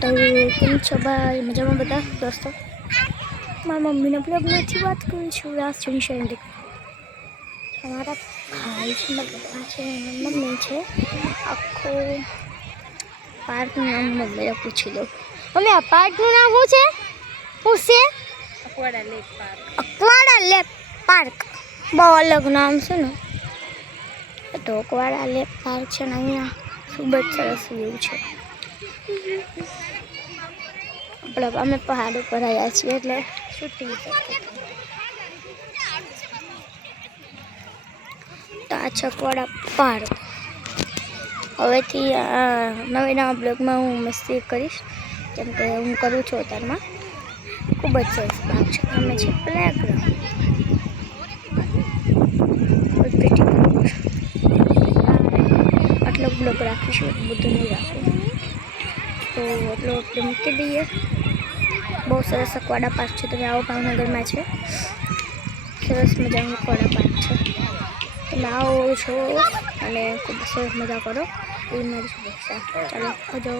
તો કેમ છો ભાઈ? મજામાં બધા દોસ્તો? મારા મમ્મીના બ્લોગમાંથી વાત કરું છું. રાજચંદ શેરડી અમારા ભાઈ છે, પપ્પા છે, મમ્મી છે. આખો પાર્કનું નામ મમ્મીને પૂછી દો. મમ્મી આ પાર્કનું નામ શું છે? Akwada lake park. Akwada lake park બહુ અલગ નામ છે ને. તો અકવાડા લેક પાર્ક છે ને અહીંયા ખૂબ જ સરસ વ્યૂ છે. અમે પહાડ ઉપર આવ્યા છીએ એટલે શૂટિંગ તો આ અકવાડા પાર્ક. હવેથી નવા બ્લોગમાં હું મસ્તી કરીશ, કેમ કે હું કરું છું અત્યારમાં. ખૂબ જ સરસ પાર્ક છે. અમે છે પ્લેગ્રાઉન્ડ. આટલો બ્લોગ રાખીશું, બધું નહીં રાખું તો એટલો આપણે મૂકી દઈએ. બહુ સરસ અકવાડા પાર્ક છે. તમે આવો, ભાવનગરમાં છે. સરસ મજાનું અકવાડા પાર્ક છે. તમે આવો છો અને ખૂબ સરસ મજા કરો એ મારી શુભેચ્છા. ચાલો આવજો.